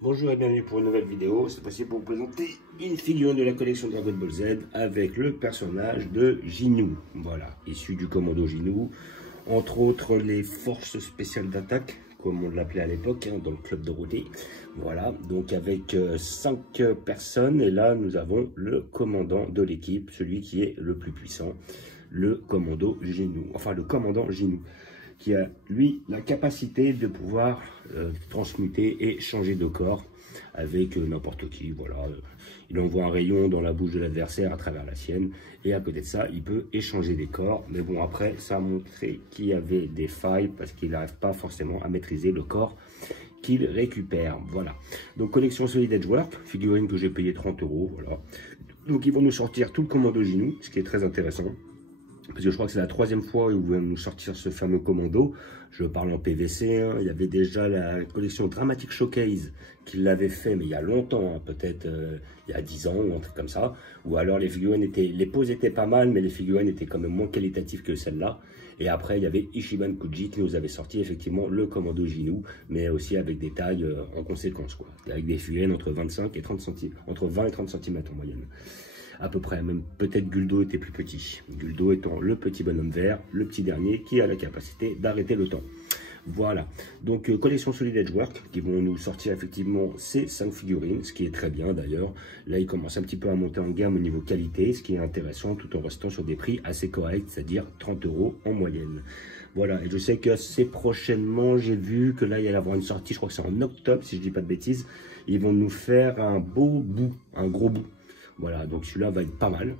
Bonjour et bienvenue pour une nouvelle vidéo. C'est possible pour vous présenter une figurine de la collection Dragon Ball Z avec le personnage de Ginou. Voilà, issu du commando Ginou. Entre autres les forces spéciales d'attaque, comme on l'appelait à l'époque, dans le club Dorothée. Voilà, donc avec 5 personnes. Et là, nous avons le commandant de l'équipe, celui qui est le plus puissant, le commando Ginou. Enfin, le commandant Ginou, qui a, lui, la capacité de pouvoir transmuter et changer de corps avec n'importe qui. Voilà, il envoie un rayon dans la bouche de l'adversaire à travers la sienne, et à côté de ça, il peut échanger des corps. Mais bon, après, ça a montré qu'il y avait des failles, parce qu'il n'arrive pas forcément à maîtriser le corps qu'il récupère. Voilà, donc collection Solid Edgework, figurine que j'ai payé 30 €. Voilà, donc ils vont nous sortir tout le commando Ginou, ce qui est très intéressant. Parce que je crois que c'est la 3e fois où ils vont nous sortir ce fameux commando. Je parle en PVC. Hein. Il y avait déjà la collection Dramatic Showcase qui l'avait fait, mais il y a longtemps, hein, peut-être il y a 10 ans ou un truc comme ça. Ou alors les figurines étaient, les poses étaient pas mal, mais les figurines étaient quand même moins qualitatives que celle-là. Et après, il y avait Ichiban Kuji qui nous avait sorti effectivement le commando Ginou, mais aussi avec des tailles en conséquence, quoi. Avec des figurines entre 25 et 30 cm, entre 20 et 30 cm en moyenne. À peu près, même peut-être Guldo était plus petit. Guldo étant le petit bonhomme vert, le petit dernier qui a la capacité d'arrêter le temps. Voilà, donc collection Solid Edgework qui vont nous sortir effectivement ces 5 figurines, ce qui est très bien d'ailleurs. Là, ils commencent un petit peu à monter en gamme au niveau qualité, ce qui est intéressant tout en restant sur des prix assez corrects, c'est-à-dire 30 € en moyenne. Voilà, et je sais que assez prochainement, j'ai vu que là, il y allait avoir une sortie, je crois que c'est en octobre, si je dis pas de bêtises. Ils vont nous faire un beau bout, un gros bout. Voilà, donc celui-là va être pas mal,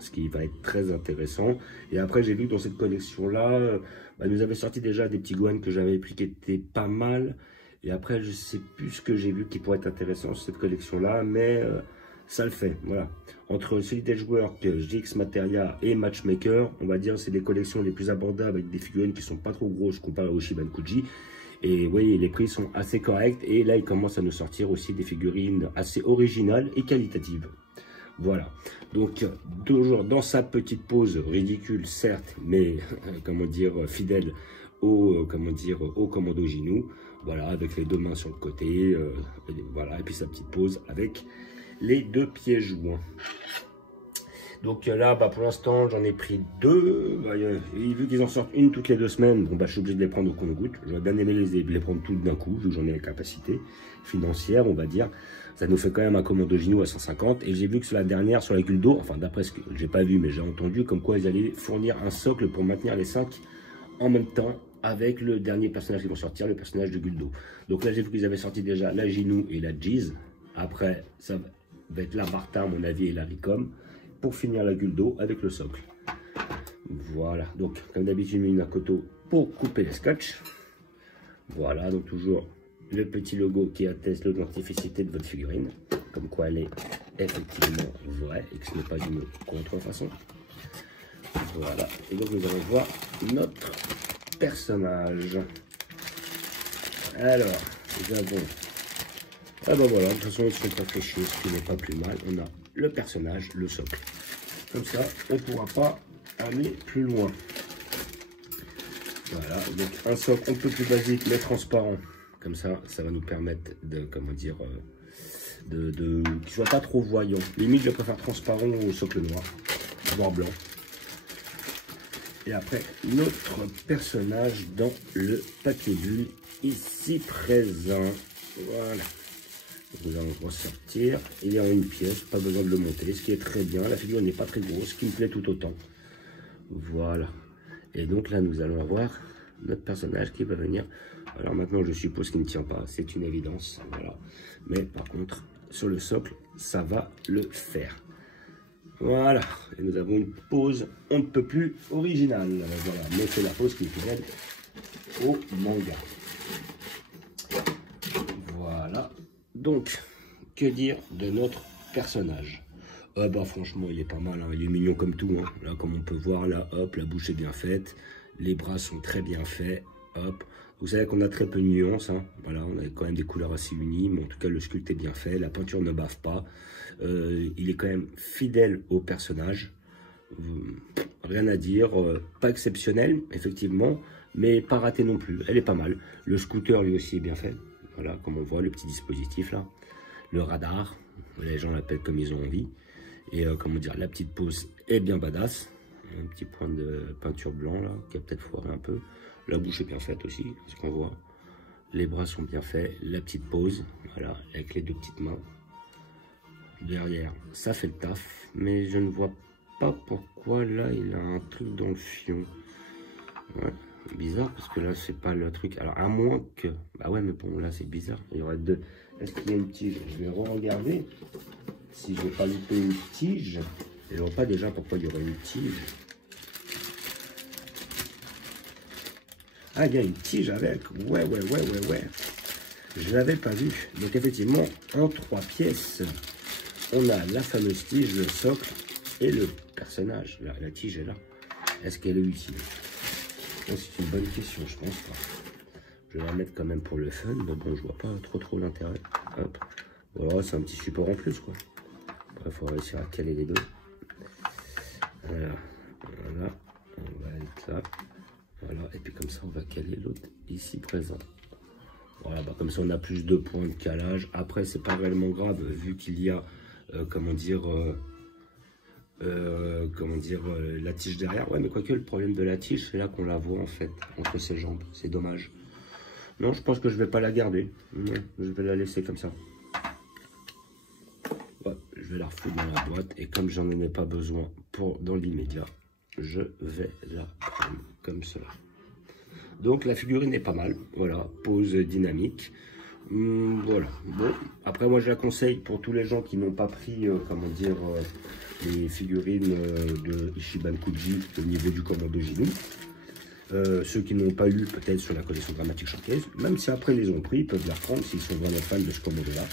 ce qui va être très intéressant. Et après, j'ai vu que dans cette collection-là, nous avait sorti déjà des petits Gohan que j'avais pris qui étaient pas mal. Et après, je sais plus ce que j'ai vu qui pourrait être intéressant sur cette collection-là, mais ça le fait. Voilà, entre Solid Edgework, GX Materia et Matchmaker, on va dire c'est des collections les plus abordables avec des figurines qui sont pas trop grosses comparé au Shiban Kuji. Et vous voyez, les prix sont assez corrects. Et là, ils commencent à nous sortir aussi des figurines assez originales et qualitatives. Voilà, donc toujours dans sa petite pose ridicule, certes, mais comment dire, fidèle au, au commando Ginou. Voilà, avec les 2 mains sur le côté, voilà, et puis sa petite pose avec les 2 pieds joints. Donc là, pour l'instant, j'en ai pris 2. Et vu qu'ils en sortent une toutes les 2 semaines, bon, je suis obligé de les prendre au compte-gouttes. J'aurais bien aimé les prendre toutes d'un coup, vu que j'en ai la capacité financière, on va dire. Ça nous fait quand même un commando Ginou à 150. Et j'ai vu que sur la dernière, sur la Guldo, enfin d'après ce que j'ai pas vu, mais j'ai entendu, comme quoi ils allaient fournir un socle pour maintenir les 5 en même temps avec le dernier personnage qui vont sortir, le personnage de Guldo. Donc là, j'ai vu qu'ils avaient sorti déjà la Ginou et la Jiz. Après, ça va être la Bartha, à mon avis, et la Ricom, pour finir la Guldo avec le socle. Voilà, donc comme d'habitude, une Makoto pour couper les scotch. Voilà, donc toujours le petit logo qui atteste l'authenticité de votre figurine, comme quoi elle est effectivement vraie et que ce n'est pas une contrefaçon. Voilà, et donc nous allons voir notre personnage. Alors, nous avons... Ah bah voilà, de toute façon ils sont pas fait chier, ce qui n'est pas plus mal. On a le personnage, le socle. Comme ça, on ne pourra pas aller plus loin. Voilà, donc un socle un peu plus basique mais transparent. Comme ça, ça va nous permettre de, comment dire, qu'il ne soit pas trop voyant. Limite, je préfère transparent au socle noir, voire blanc. Et après, notre personnage dans le papier bulle, ici présent. Voilà. Donc nous allons ressortir. Il y a une pièce, pas besoin de le monter, ce qui est très bien. La figure n'est pas très grosse, ce qui me plaît tout autant. Voilà. Et donc là, nous allons avoir notre personnage qui va venir. Alors maintenant, je suppose qu'il ne tient pas, c'est une évidence. Voilà. Mais par contre, sur le socle, ça va le faire. Voilà. Et nous avons une pose on ne peut plus originale. Voilà. Mais c'est la pose qui est fidèle au manga. Voilà. Donc, que dire de notre personnage? Franchement, il est pas mal, hein. Il est mignon comme tout, hein. Là, comme on peut voir, là, hop, la bouche est bien faite. Les bras sont très bien faits. Hop. Vous savez qu'on a très peu de nuances, hein. Voilà, on a quand même des couleurs assez unies, mais en tout cas, le sculpte est bien fait. La peinture ne bave pas. Il est quand même fidèle au personnage. Rien à dire. Pas exceptionnel, effectivement, mais pas raté non plus. Elle est pas mal. Le scooter, lui aussi, est bien fait. Voilà, comme on voit le petit dispositif là. Le radar, les gens l'appellent comme ils ont envie. Et comment dire, la petite pose est bien badass. Un petit point de peinture blanc là, qui a peut-être foiré un peu. La bouche est bien faite aussi, ce qu'on voit. Les bras sont bien faits. La petite pose, voilà, avec les deux petites mains. Derrière, ça fait le taf. Mais je ne vois pas pourquoi là, il a un truc dans le fion. Ouais, bizarre, parce que là, c'est pas le truc. Alors, à moins que... Bah ouais, mais bon, là, c'est bizarre. Il y aurait deux... Est-ce qu'il y a une tige? Je vais re-regarder si je vais pas louper une tige. Je ne vois pas déjà pourquoi il y aurait une tige. Ah, il y a une tige avec. Ouais. Je l'avais pas vu. Donc, effectivement, en 3 pièces, on a la fameuse tige, le socle et le personnage. La tige est là. Est-ce qu'elle est utile? C'est une bonne question, je pense pas. Je vais la mettre quand même pour le fun, mais bon, je vois pas trop l'intérêt. Hop. Voilà, c'est un petit support en plus, quoi. Après, il faut réussir à caler les deux. Voilà. On va être là. Voilà, et puis comme ça, on va caler l'autre ici présent. Voilà, bah, comme ça, on a plus de points de calage. Après, c'est pas réellement grave, vu qu'il y a, la tige derrière. Ouais, mais quoique, le problème de la tige, c'est là qu'on la voit, en fait, entre ses jambes. C'est dommage. Non, je pense que je vais pas la garder. Non, je vais la laisser comme ça. Ouais, je vais la refouler dans la boîte. Et comme j'en ai pas besoin dans l'immédiat, je vais la prendre comme cela. Donc la figurine est pas mal. Voilà, pose dynamique. Voilà. Bon, après moi je la conseille pour tous les gens qui n'ont pas pris, les figurines de Ichiban Kuji au niveau du commando Jinu. Ceux qui n'ont pas eu peut-être sur la collection dramatique showcase, même si après ils les ont pris, ils peuvent la reprendre s'ils sont vraiment fans de ce commando là.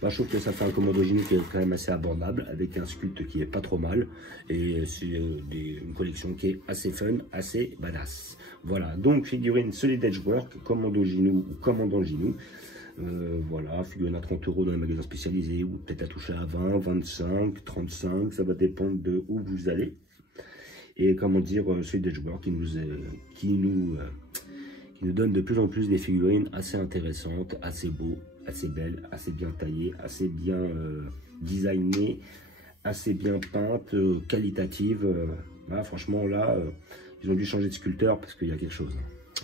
Bah, je trouve que ça fait un commando Jinu qui est quand même assez abordable, avec un sculpte qui est pas trop mal, et c'est une collection qui est assez fun, assez badass. Voilà, donc figurine Solid Edgework, commando Jinu ou commandant Jinu. Voilà, figurine à 30 € dans les magasins spécialisés, ou peut-être à toucher à 20, 25, 35, ça va dépendre de où vous allez. Et comment dire, Solid Edgework qui nous donne de plus en plus des figurines assez intéressantes, assez beaux, assez belles, assez bien taillées, assez bien designées, assez bien peintes, qualitatives. Voilà, franchement, là, ils ont dû changer de sculpteur parce qu'il y a quelque chose.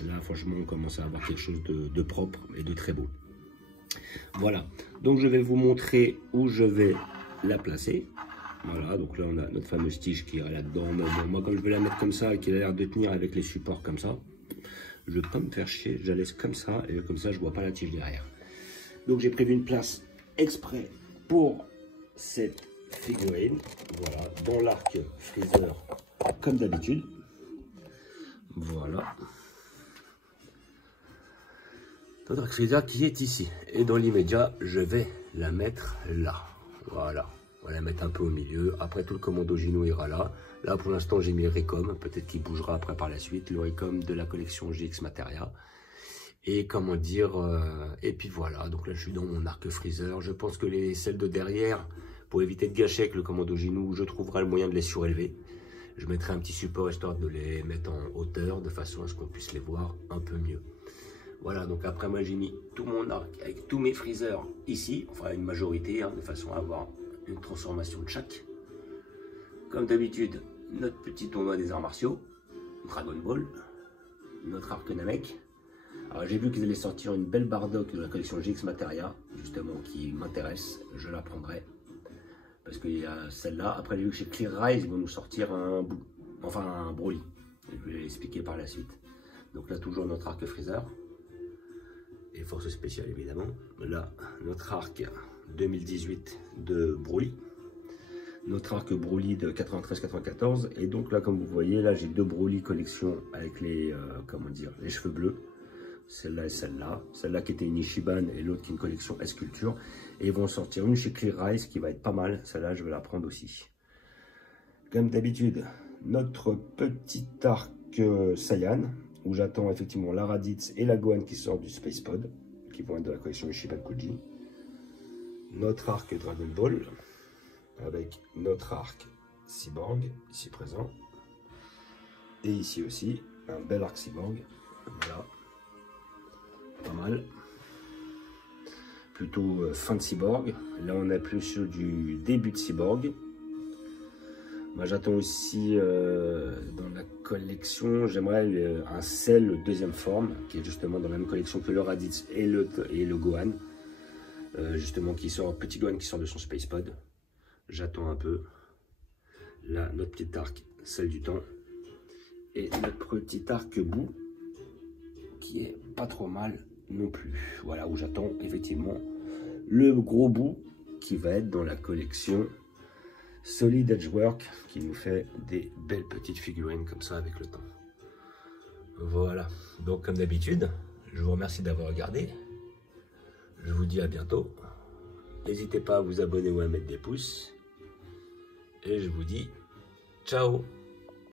Là, franchement, on commence à avoir quelque chose de propre et de très beau. Voilà, donc je vais vous montrer où je vais la placer. Voilà, donc là on a notre fameuse tige qui est là-dedans. Mais bon, moi comme je vais la mettre comme ça et qu'il a l'air de tenir avec les supports comme ça, je ne vais pas me faire chier, je la laisse comme ça et comme ça je ne vois pas la tige derrière. Donc j'ai prévu une place exprès pour cette figurine. Voilà, dans l'arc freezer comme d'habitude. Voilà. Dans l'arc freezer qui est ici. Et dans l'immédiat, je vais la mettre là. Voilà. On va la mettre un peu au milieu. Après, tout le commando Jinu ira là. Là, pour l'instant, j'ai mis le Recom. Peut-être qu'il bougera après par la suite. Le Recom de la collection GX Materia. Et comment dire... et puis voilà. Donc là, je suis dans mon arc freezer. Je pense que celles de derrière, pour éviter de gâcher avec le commando Jinu, je trouverai le moyen de les surélever. Je mettrai un petit support histoire de les mettre en hauteur, de façon à ce qu'on puisse les voir un peu mieux. Voilà, donc après, moi, j'ai mis tout mon arc avec tous mes freezers ici. Enfin, une majorité, hein, de façon à avoir une transformation de chaque. Comme d'habitude, notre petit tournoi des arts martiaux, Dragon Ball, notre arc Namek. Alors j'ai vu qu'ils allaient sortir une belle Bardock de la collection GX Materia, justement, qui m'intéresse, je la prendrai. Parce qu'il y a celle-là. Après j'ai vu que chez Clear Rise, ils vont nous sortir un Broly. Je vais l'expliquer par la suite. Donc là toujours notre arc Freezer. Et force spéciale évidemment. Là, notre arc 2018 de Broly. Notre arc Broly de 93-94. Et donc là, comme vous voyez, là j'ai deux Broly collection avec les, les cheveux bleus. Celle-là et celle-là. Celle-là qui était une Ichiban et l'autre qui est une collection S-Culture. Et ils vont sortir une chez Clear Rise qui va être pas mal. Celle-là, je vais la prendre aussi. Comme d'habitude, notre petit arc Saiyan, où j'attends effectivement la Raditz et la Gohan qui sortent du Space Pod, qui vont être de la collection Ichiban Kuji. Notre arc Dragon Ball, avec notre arc Cyborg, ici présent. Et ici aussi, un bel arc Cyborg. Voilà. Pas mal. plutôt fin de Cyborg. Là, on est plus sur du début de Cyborg. Moi, j'attends aussi dans la collection, j'aimerais un Cell deuxième forme, qui est justement dans la même collection que le Raditz et le Gohan. Justement, petit Gohan qui sort de son Space Pod. J'attends un peu. Là, notre petit arc, Celle du temps. Et notre petit arc bout, qui est pas trop mal non plus. Voilà, où j'attends effectivement le gros bout qui va être dans la collection Solid Edgework, qui nous fait des belles petites figurines comme ça avec le temps. Voilà, donc comme d'habitude, je vous remercie d'avoir regardé. Je vous dis à bientôt. N'hésitez pas à vous abonner ou à mettre des pouces. Et je vous dis ciao.